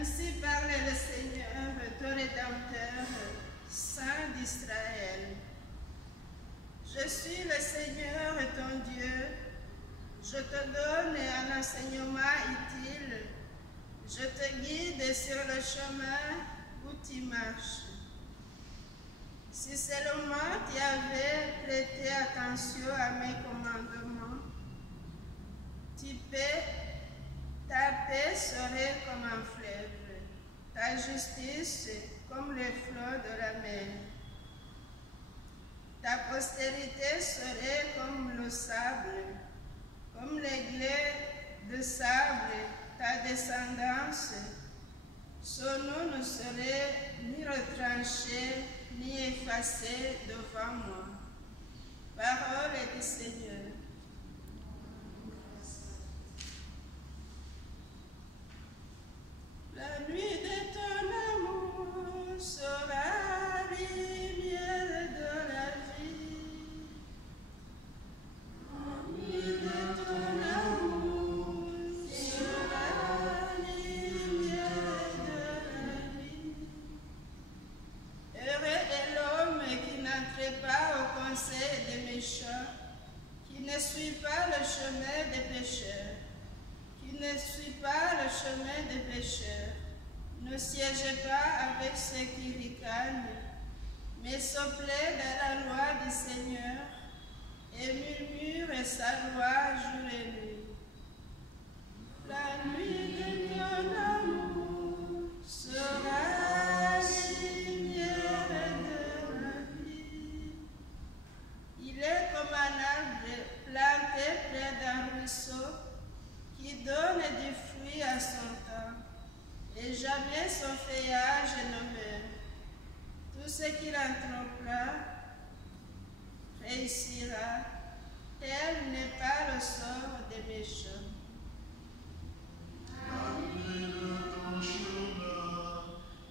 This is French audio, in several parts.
Ainsi parle le Seigneur, ton Rédempteur, Saint d'Israël. Je suis le Seigneur, ton Dieu. Je te donne un enseignement utile. Je te guide sur le chemin où tu marches. Si seulement tu avais prêté attention à mes commandements, ta paix serait comme un fleuve, ta justice comme les flots de la mer. Ta postérité serait comme le sable, comme les glais de sable, ta descendance. Son nom ne serait ni retranché, ni effacé devant moi. Parole du Seigneur. La nuit de ton amour sera lumière de la vie. La nuit de ton amour sera lumière de la vie. Heureux est l'homme qui n'entre pas au conseil des méchants, qui ne suit pas le chemin des pécheurs, qui ne suit pas le chemin des pécheurs, ne siège pas avec ceux qui ricanent, mais se plaît dans la loi du Seigneur et murmure sa loi jour et nuit. La nuit de ton amour sera lumière de la vie. Il est comme un arbre planté près d'un ruisseau qui donne du fruit à son temps, et jamais son feuillage ne meurt. Tout ce qu'il entreprend réussira. Tel n'est pas le sort des méchants. La nuit de ton chemin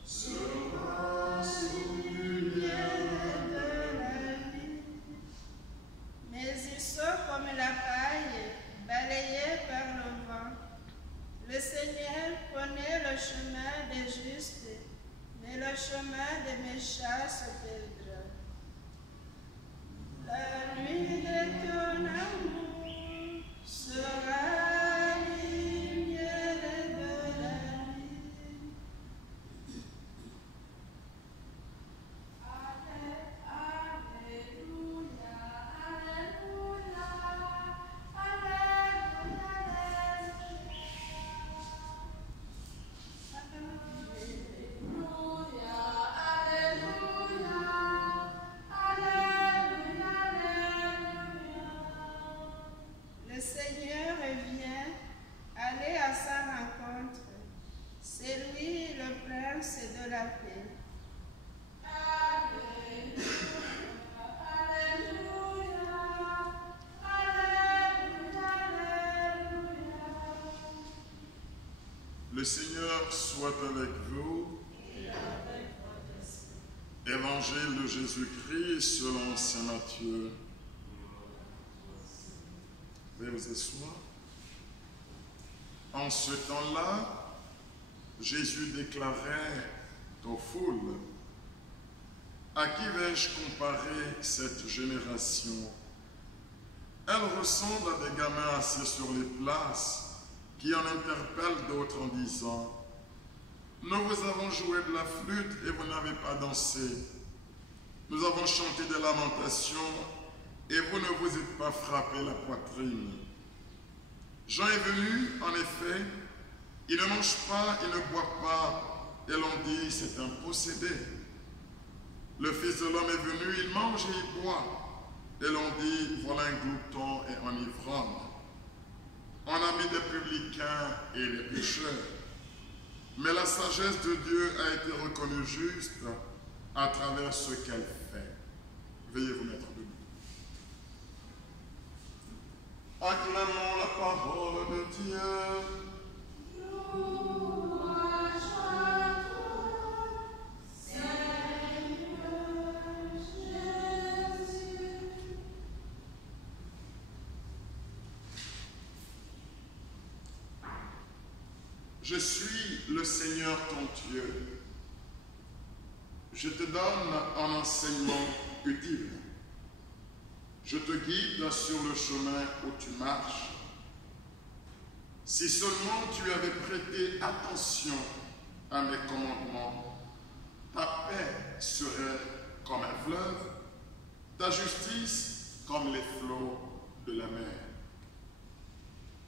sera sous lumière de la vie. Mais ils sont comme la paille, balayée par le vent. Le Seigneur connaît le chemin des justes, mais le chemin des méchants se perdra. La nuit de ton amour sera lumière de la vie. Le Seigneur vient, allez à sa rencontre. C'est lui le prince de la paix. Le Seigneur soit avec vous. Évangile de Jésus-Christ selon saint Matthieu. Veuillez vous asseoir. En ce temps-là, Jésus déclarait aux foules: à qui vais-je comparer cette génération? Elle ressemble à des gamins assis sur les places qui en interpellent d'autres en disant: nous vous avons joué de la flûte et vous n'avez pas dansé. Nous avons chanté des lamentations et vous ne vous êtes pas frappé la poitrine. Jean est venu, en effet, il ne mange pas, il ne boit pas, et l'on dit c'est un possédé. Le Fils de l'homme est venu, il mange et il boit, et l'on dit voilà un glouton et un ivrogne. On a mis des publicains et des pécheurs. Mais la sagesse de Dieu a été reconnue juste à travers ce qu'elle fait. Veuillez vous mettre debout. Acclamons la parole de Dieu. Louange à toi, Seigneur Jésus. je suis le Seigneur ton Dieu. Je te donne un enseignement utile. Je te guide sur le chemin où tu marches. Si seulement tu avais prêté attention à mes commandements, ta paix serait comme un fleuve, ta justice comme les flots de la mer.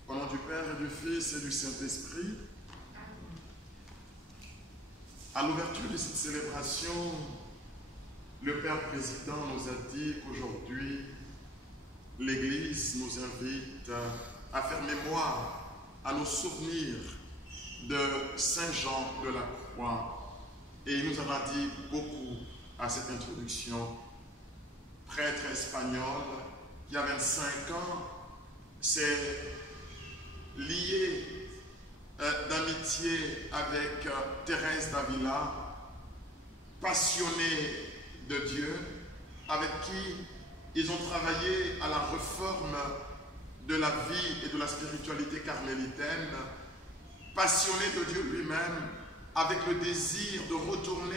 Au nom du Père et du Fils et du Saint-Esprit, à l'ouverture de cette célébration, le Père Président nous a dit qu'aujourd'hui, l'Église nous invite à faire mémoire, à nous souvenir de Saint Jean de la Croix. Et il nous en a dit beaucoup à cette introduction. Prêtre espagnol qui a 25 ans s'est lié d'amitié avec Thérèse d'Avila, passionnée de Dieu, avec qui ils ont travaillé à la réforme de la vie et de la spiritualité carmélitaine, passionné de Dieu lui-même, avec le désir de retourner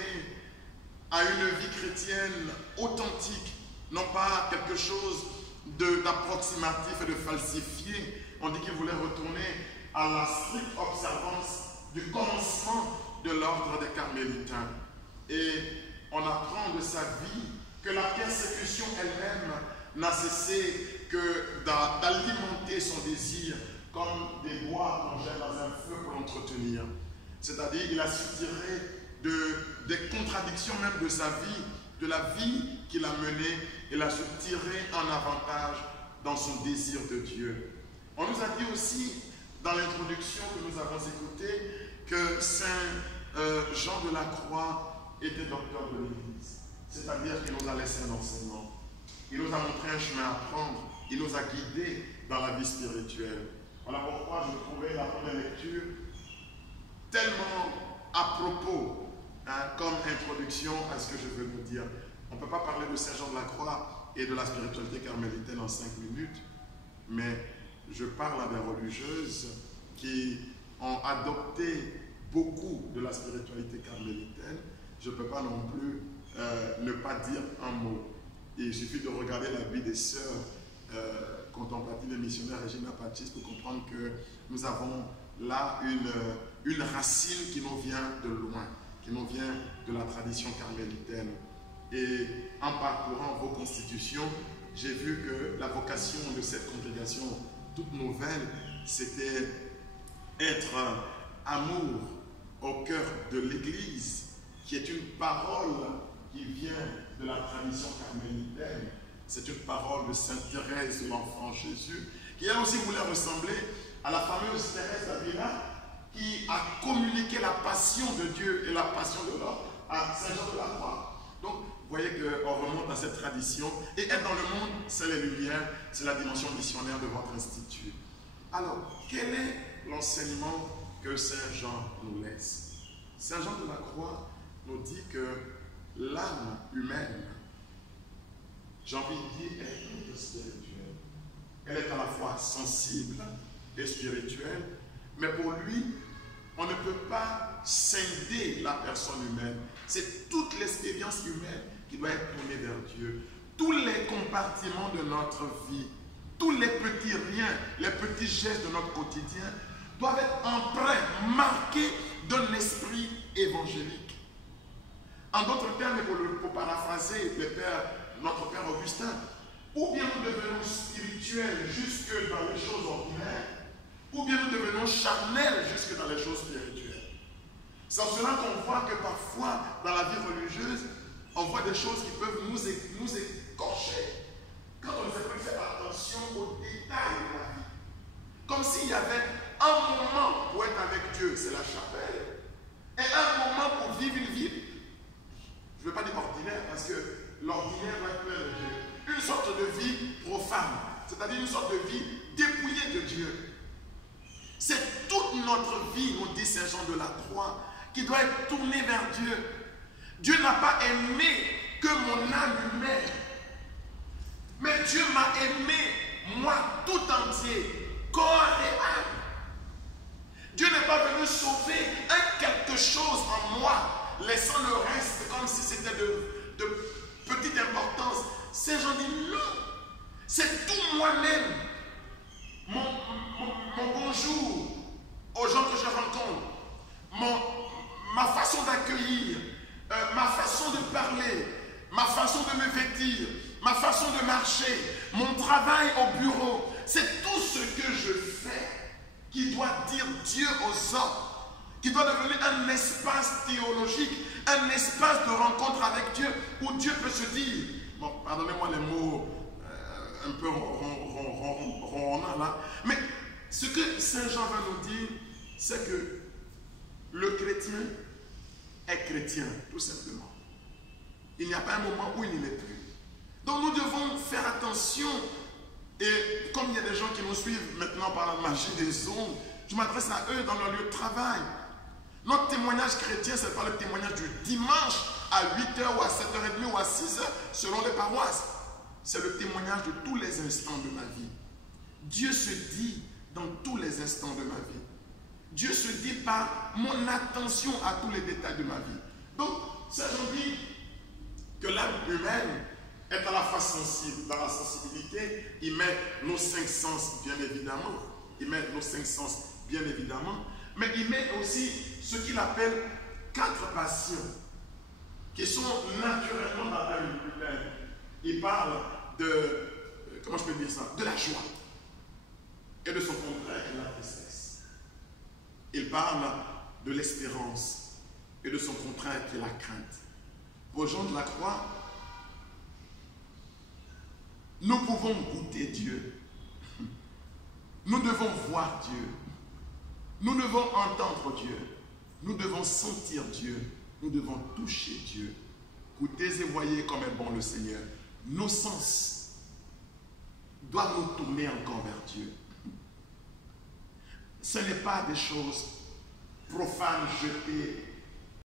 à une vie chrétienne authentique, non pas quelque chose d'approximatif et de falsifié. On dit qu'il voulait retourner à la stricte observance du commencement de l'ordre des carmélitains. Et on apprend de sa vie que la persécution elle-même n'a cessé que d'alimenter son désir comme des bois qu'on jette dans un feu pour l'entretenir. C'est-à-dire qu'il a su tirer des contradictions même de sa vie, de la vie qu'il a menée, il a su tirer un avantage dans son désir de Dieu. On nous a dit aussi, dans l'introduction que nous avons écoutée, que Saint Jean de la Croix était docteur de l'Église. C'est-à-dire qu'il nous a laissé un enseignement. Il nous a montré un chemin à prendre. Il nous a guidés dans la vie spirituelle. Voilà pourquoi je trouvais la première lecture tellement à propos, comme introduction à ce que je veux vous dire. On ne peut pas parler de Saint Jean de la Croix et de la spiritualité carmélitaine en 5 minutes, mais je parle à des religieuses qui ont adopté beaucoup de la spiritualité carmélitaine. Je ne peux pas non plus ne pas dire un mot. Il suffit de regarder la vie des sœurs contemplatives et missionnaires Regina Pacis pour comprendre que nous avons là une racine qui nous vient de loin, qui nous vient de la tradition carmélitaine. Et en parcourant vos constitutions, j'ai vu que la vocation de cette congrégation toute nouvelle, c'était être amour au cœur de l'Église, qui est une parole qui vient de la tradition carmélitaine. C'est une parole de Sainte Thérèse de l'Enfant Jésus, qui elle aussi voulait ressembler à la fameuse Thérèse d'Avila, qui a communiqué la passion de Dieu et la passion de l'homme à Saint Jean de la Croix. Donc, vous voyez qu'on remonte à cette tradition. Et être dans le monde, c'est les lumières, c'est la dimension missionnaire de votre institut. Alors, quel est l'enseignement que Saint Jean nous laisse? Saint Jean de la Croix nous dit que l'âme humaine, j'ai envie de dire, est toute spirituelle. Elle est à la fois sensible et spirituelle, mais pour lui, on ne peut pas scinder la personne humaine. C'est toute l'expérience humaine qui doit être tournée vers Dieu. Tous les compartiments de notre vie, tous les petits riens, les petits gestes de notre quotidien doivent être empreints, marqués d'un esprit évangélique. En d'autres termes, pour paraphraser notre Père Augustin, ou bien nous devenons spirituels jusque dans les choses ordinaires, ou bien nous devenons charnels jusque dans les choses spirituelles. C'est en cela qu'on voit que parfois, dans la vie religieuse, on voit des choses qui peuvent nous écorcher quand on ne fait plus faire attention aux détails de la vie. Comme s'il y avait un moment pour être avec Dieu, c'est la chapelle, et un moment pour vivre une vie, je ne veux pas dire ordinaire, parce que l'ordinaire doit être plein de Dieu. Une sorte de vie profane, c'est-à-dire une sorte de vie dépouillée de Dieu. C'est toute notre vie, nous dit Saint Jean de la Croix, qui doit être tournée vers Dieu. Dieu n'a pas aimé que mon âme humaine, mais Dieu m'a aimé, moi, tout entier, corps et âme. Dieu n'est pas venu sauver un quelque chose en moi, laissant le reste comme si c'était de petite importance. Saint Jean dit non, c'est tout moi-même, mon bonjour aux gens que je rencontre, ma façon d'accueillir, ma façon de parler, ma façon de me vêtir, ma façon de marcher, mon travail au bureau, c'est tout ce que je fais qui doit dire Dieu aux hommes, qui doit devenir un espace théologique, un espace de rencontre avec Dieu, où Dieu peut se dire, bon, pardonnez-moi les mots un peu rondants là, mais ce que Saint Jean va nous dire, c'est que le chrétien est chrétien, tout simplement. Il n'y a pas un moment où il ne l'est plus. Donc nous devons faire attention. Et comme il y a des gens qui nous suivent maintenant par la magie des ondes, je m'adresse à eux dans leur lieu de travail. Notre témoignage chrétien, ce n'est pas le témoignage du dimanche à 8h ou à 7h30 ou à 6h selon les paroisses. C'est le témoignage de tous les instants de ma vie. Dieu se dit dans tous les instants de ma vie. Dieu se dit par mon attention à tous les détails de ma vie. Donc, ça j'en dis que l'âme humaine est à la fois sensible. Dans la sensibilité, il met nos 5 sens, bien évidemment. Il met nos 5 sens, bien évidemment. Mais il met aussi ce qu'il appelle 4 passions, qui sont naturellement dans l'âme humaine. Il parle de, comment je peux dire ça, de la joie. Et de son contraire, la tristesse. Il parle de l'espérance. Et de son contraire, qui est la crainte. Pour Jean de la Croix, nous pouvons goûter Dieu. Nous devons voir Dieu. Nous devons entendre Dieu. Nous devons sentir Dieu. Nous devons toucher Dieu. Goûtez et voyez comme est bon le Seigneur. Nos sens doivent nous tourner encore vers Dieu. Ce n'est pas des choses profanes jetées